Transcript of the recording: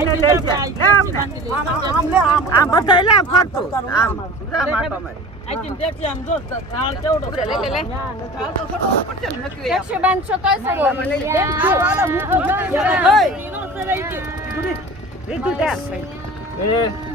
અમને લઈ જા લે અમને આમ બધાય લે ફરતું આમ જા માટો મારી આઈથી ટેક્સી આમ જો હાલ કેવડો લે લે લે હાલ તો થોડો પડશે ને નકરી ટેક્સી બાંધશો તોય સરો હાલો મૂકું ઈનો સરાઈ કે રીતું દે એ ગંગા મૈયા